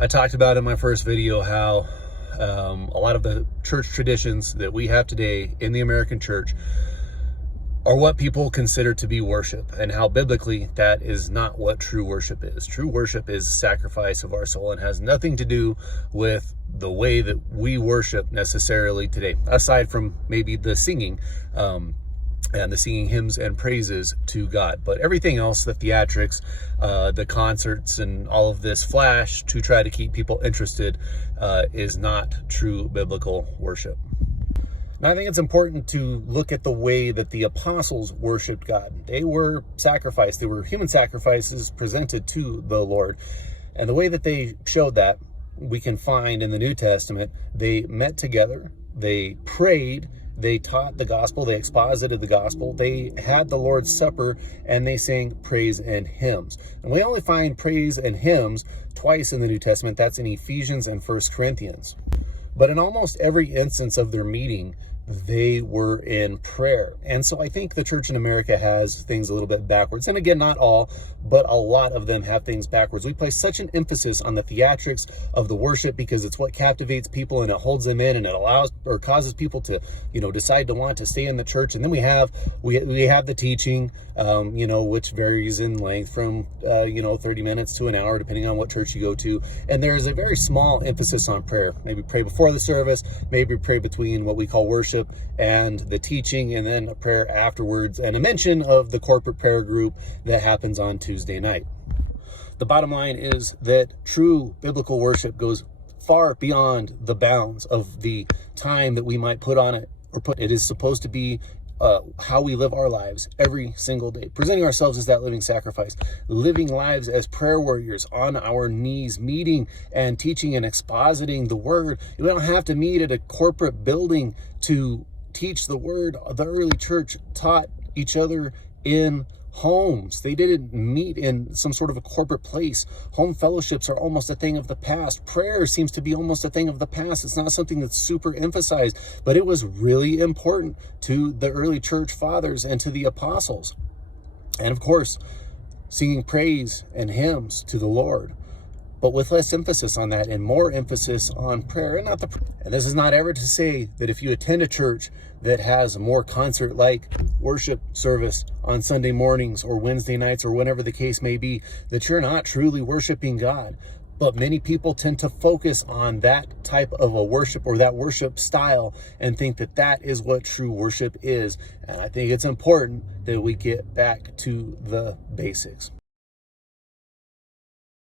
I talked about in my first video how a lot of the church traditions that we have today in the American church are what people consider to be worship, and how biblically that is not what true worship is. True worship is sacrifice of our soul and has nothing to do with the way that we worship necessarily today, aside from maybe the singing and the singing hymns and praises to God. But everything else, the theatrics, the concerts, and all of this flash to try to keep people interested is not true biblical worship. Now, I think it's important to look at the way that the apostles worshiped God. They were sacrificed. They were human sacrifices presented to the Lord. And the way that they showed that, we can find in the New Testament. They met together, they prayed, they taught the gospel, they exposited the gospel, they had the Lord's Supper, and they sang praise and hymns. And we only find praise and hymns twice in the New Testament. That's in Ephesians and 1 Corinthians. But in almost every instance of their meeting, they were in prayer. And so I think the church in America has things a little bit backwards. And again, not all, but a lot of them have things backwards. We place such an emphasis on the theatrics of the worship because it's what captivates people and it holds them in, and it allows or causes people to, decide to want to stay in the church. And then we have the teaching, which varies in length from 30 minutes to an hour, depending on what church you go to. And there is a very small emphasis on prayer. Maybe pray before the service, maybe pray between what we call worship and the teaching, and then a prayer afterwards, and a mention of the corporate prayer group that happens on Tuesday night. The bottom line is that true biblical worship goes far beyond the bounds of the time that we might put on it, it is supposed to be how we live our lives every single day, presenting ourselves as that living sacrifice, living lives as prayer warriors on our knees, meeting and teaching and expositing the word. We don't have to meet at a corporate building to teach the word. The early church taught each other in homes. They didn't meet in some sort of a corporate place. Home fellowships are almost a thing of the past. Prayer seems to be almost a thing of the past. It's not something that's super emphasized, but it was really important to the early church fathers and to the apostles. And of course, singing praise and hymns to the Lord, but with less emphasis on that and more emphasis on prayer. And this is not ever to say that if you attend a church that has a more concert-like worship service on Sunday mornings or Wednesday nights or whenever the case may be, that you're not truly worshiping God. But many people tend to focus on that type of a worship or that worship style and think that that is what true worship is. And I think it's important that we get back to the basics.